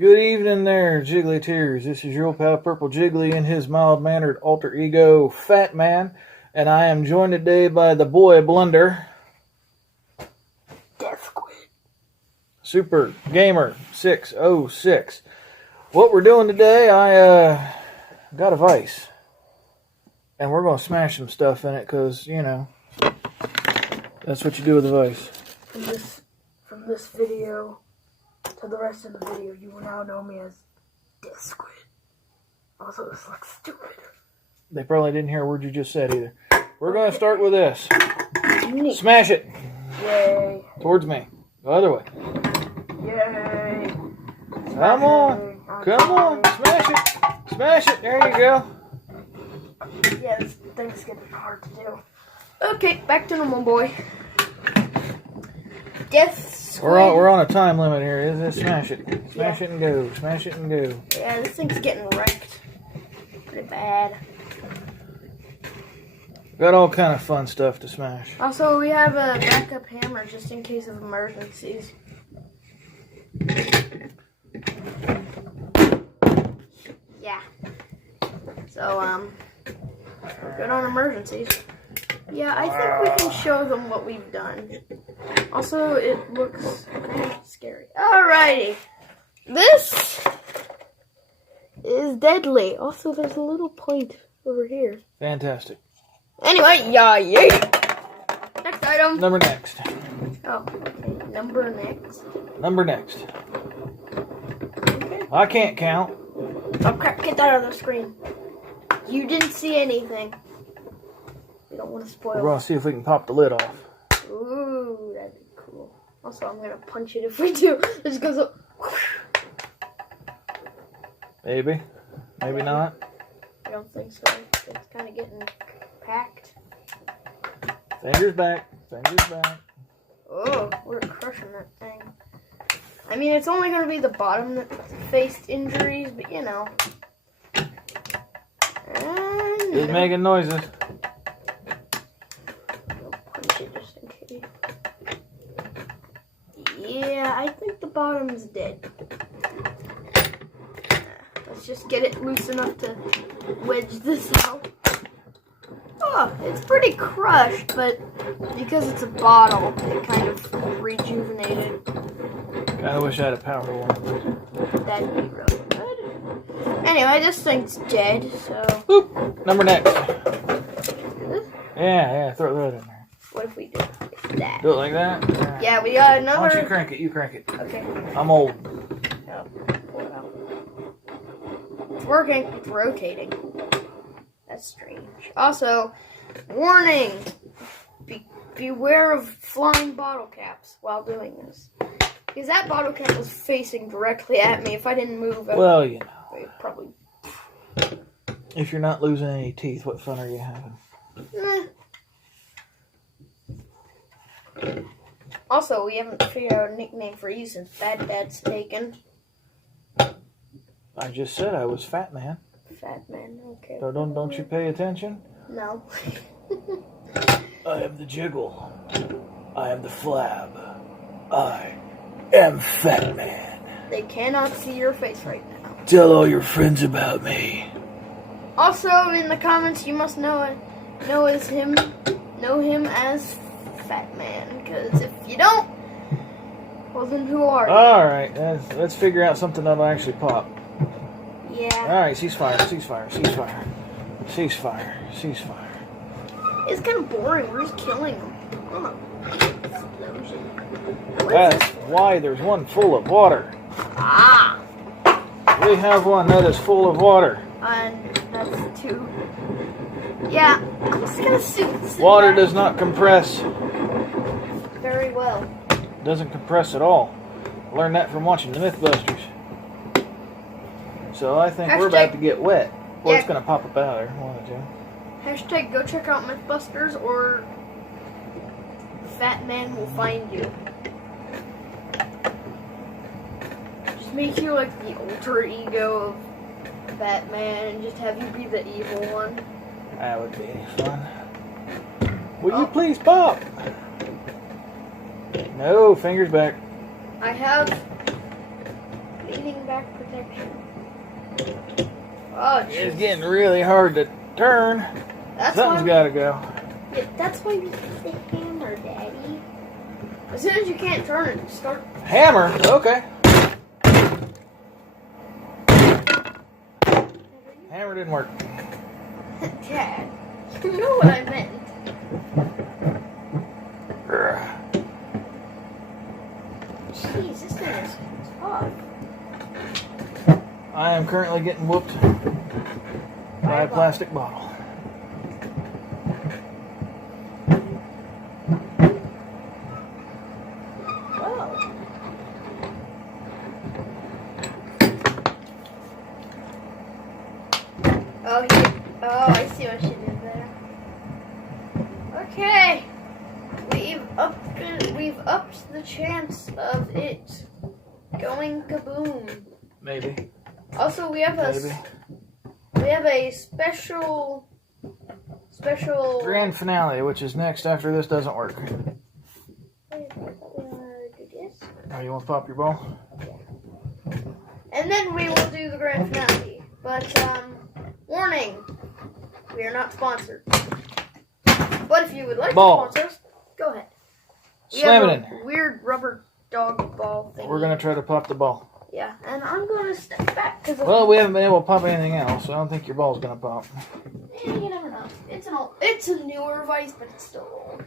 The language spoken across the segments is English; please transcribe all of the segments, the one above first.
Good evening there, Jigglytears. This is your old pal Purple Jiggly and his mild-mannered alter ego, Fat Man. And I am joined today by the boy Blunder. Death Squid. Super Gamer 606. What we're doing today, I got a Vise. And we're going to smash some stuff in it because, you know, that's what you do with a Vise. From this video to the rest of the video, you will now know me as Death Squid. Also, this looks stupid. They probably didn't hear a word you just said either. We're going to start with this. Neat. Smash it. Yay. Towards me. The other way. Yay. Come on. Come on. Smash it. Smash it. There you go. Yeah, this thing's getting hard to do. Okay, back to normal, boy. Death Squid. We're on a time limit here. Is it? Smash it. Smash it and go. Smash it and go. Yeah, this thing's getting wrecked. Pretty bad. Got all kind of fun stuff to smash. Also, we have a backup hammer just in case of emergencies. Yeah. So, good on emergencies. Yeah, I think we can show them what we've done. Also, it looks kind of scary. Alrighty. This is deadly. Also, there's a little point over here. Fantastic. Anyway, yay. Next item. Number next. Oh, okay. Number next. Number next. Okay. I can't count. Oh crap, get that out of the screen. You didn't see anything. We don't want to spoil We're going to see if we can pop the lid off. Ooh, that'd be cool. Also, I'm going to punch it if we do. This goes up. Maybe. Maybe not. I don't think so. It's kind of getting packed. Fingers back. Fingers back. Oh, we're crushing that thing. I mean, it's only going to be the bottom that faced injuries, but you know. It's making noises. I'll punch it just in case. Yeah, I think the bottom's dead. Let's just get it loose enough to wedge this out. Oh, it's pretty crushed, but because it's a bottle, it kind of rejuvenated. I wish I had a power one. That'd be really good. Anyway, this thing's dead, so... Boop! Number next. This? Yeah, throw it in there. What if we do it like that? Do it like that? Yeah, we got another... Why don't you crank it? You crank it. Okay. I'm old. Oh, pull it out. It's working. It's rotating. That's strange. Also, warning! Beware of flying bottle caps while doing this. Because that bottle cap was facing directly at me. If I didn't move, Well, you know. I'd probably... If you're not losing any teeth, what fun are you having? Also, we haven't figured out a nickname for you since Bad Dad's taken. I just said I was Fat Man. Fat Man, okay. So don't you pay attention? No. I am the Jiggle. I am the Flab. I am Fat Man. They cannot see your face right now. Tell all your friends about me. Also, in the comments, you must know him as Fat Man. Because if you don't, well then who are you? Alright, let's figure out something that'll actually pop. Yeah. Alright, ceasefire, ceasefire, ceasefire. Ceasefire, ceasefire. It's kind of boring. We're just killing them. Oh. Explosion. That's why there's one full of water. Ah. We have one that is full of water. And that's two. Yeah, I'm just gonna sit Water back. does not compress. Very well. It doesn't compress at all. I learned that from watching the Mythbusters. So I think we're about to get wet. Or it's going to pop up out there. One or two. Hashtag go check out Mythbusters or Fat Man will find you. Just make you like the alter ego of Batman and just have you be the evil one. That would be fun. Will you please pop? No, fingers back. I have leaning back protection. Oh, It's jeez. getting really hard to turn. That's Something's why got to go. Yeah, that's why we use the hammer, Daddy. As soon as you can't turn it, start. Hammer? Okay. Hammer didn't work. Dad, you know what I meant. Jeez, this thing is tough. I am currently getting whooped by a plastic bottle. Oh, I see what she did there. Okay, we've upped the chance of it going kaboom. Maybe. Also, we have a special Grand finale, which is next after this doesn't work. Wait, I thought we wanted to do this. Oh, you want to pop your ball? And then we will do the grand finale. But warning, we are not sponsored. But if you would like Ball. to sponsor us, go ahead. We Slam have it in. a weird rubber dog ball thing. We're going to try to pop the ball. Yeah, and I'm going to step back because Well, we haven't been able to pop anything else, so I don't think your ball's going to pop. you never know. It's a newer Vise, but it's still old.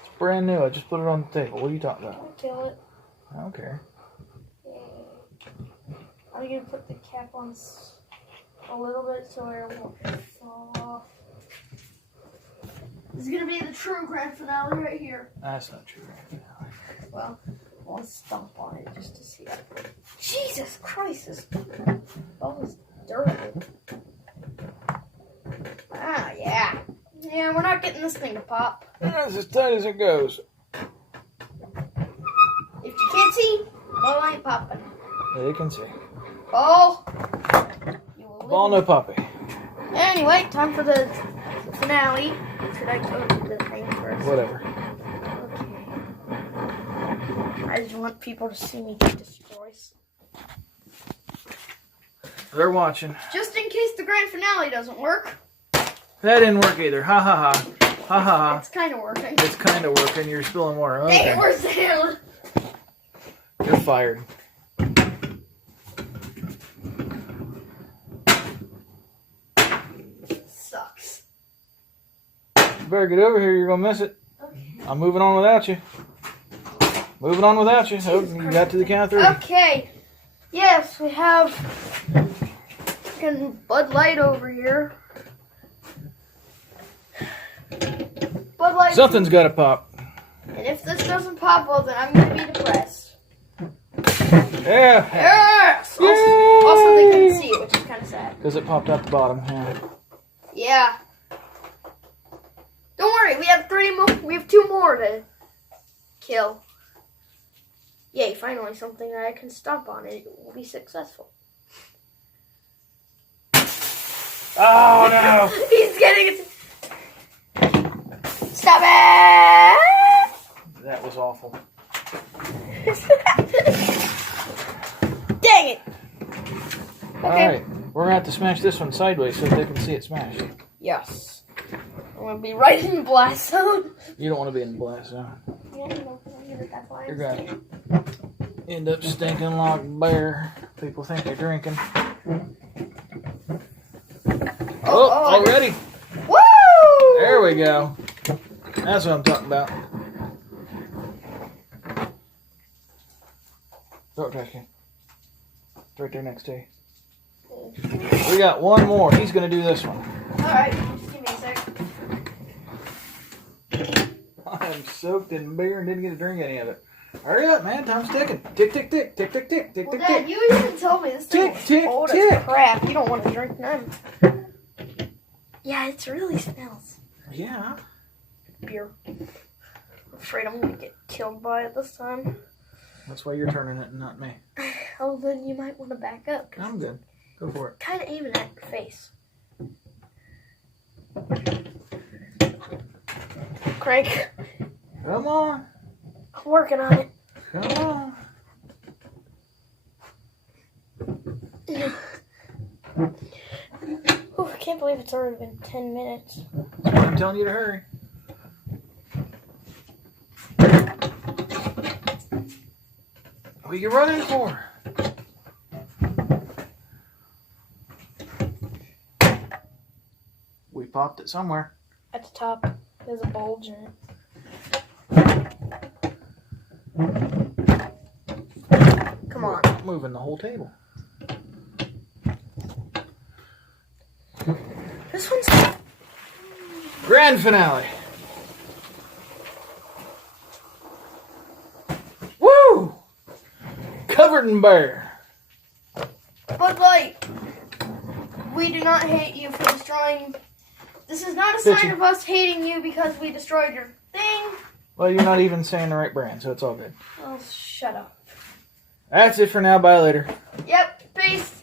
It's brand new. I just put it on the table. What are you talking Can about? we kill it? I don't care. I'm going to put the cap on a little bit so it won't fall off. This is going to be the true grand finale right here. That's not true. Well, I'll stomp on it just to see. Jesus Christ, this ball is durable. Ah, yeah. Yeah, we're not getting this thing to pop. That's as tight as it goes. If you can't see, ball ain't popping. Yeah, you can see. Ball. You will Ball, no poppy. Anyway, time for the finale. Should I go to the thing first? Whatever. I just want people to see me get destroyed. They're watching. Just in case the grand finale doesn't work. That didn't work either. Ha ha ha. Ha ha ha. It's kind of working. It's kind of working. You're spilling water. Dang it, Okay. where's the hammer? You're fired. Sucks. You better get over here. You're going to miss it. Okay. I'm moving on without you. Moving on without you. Oh, you got to the count of 3. Okay. Yes, we have fucking Bud Light over here. Bud Light. Something's got to pop. And if this doesn't pop, well, then I'm gonna be depressed. Yeah. Yes. Yay! Also, they couldn't see it, which is kind of sad. Because it popped out the bottom. Yeah. Yeah. Don't worry, we have 3 more. We have 2 more to kill. Yay! Finally, something that I can stomp on. It will be successful. Oh, no. He's getting it. Stop it! That was awful. Dang it! Okay. All right. We're going to have to smash this one sideways so they can see it smashed. Yes. I'm gonna be right in the blast zone. You don't want to be in the blast zone. Yeah, no, that's why You're going to end up stinking like bear. People think you're drinking. Oh, already? Woo! There we go. That's what I'm talking about. Throw it, trash can. It's right there next to you. We got one more. He's going to do this one. Alright, just give me a sec. I am soaked in beer and didn't get to drink any of it. Hurry up, man. Time's ticking. Tick, tick, tick. Tick, tick, tick. Tick, Well, tick, Dad, tick. you even told me this thing Tick, was tick, old tick. as crap. You don't want to drink none. Yeah, it really smells. Yeah. Beer. I'm afraid I'm gonna get killed by it this time. That's why you're turning it and not me. Oh, then you might want to back up. I'm good. Go for it. Kind of aiming at your face. Crank. Come on. I'm working on it. Come on. Oh, I can't believe it's already been 10 minutes. That's why I'm telling you to hurry. What are you running for? We popped it somewhere. At the top, there's a bulge in it. Come on. Moving the whole table. This one's... Grand finale. Woo! Covered in bear. Bud Light, we do not hate you for destroying... This is not a sign of us hating you because we destroyed your thing. Well, you're not even saying the right brand, so it's all good. Oh, shut up. That's it for now. Bye later. Yep, peace.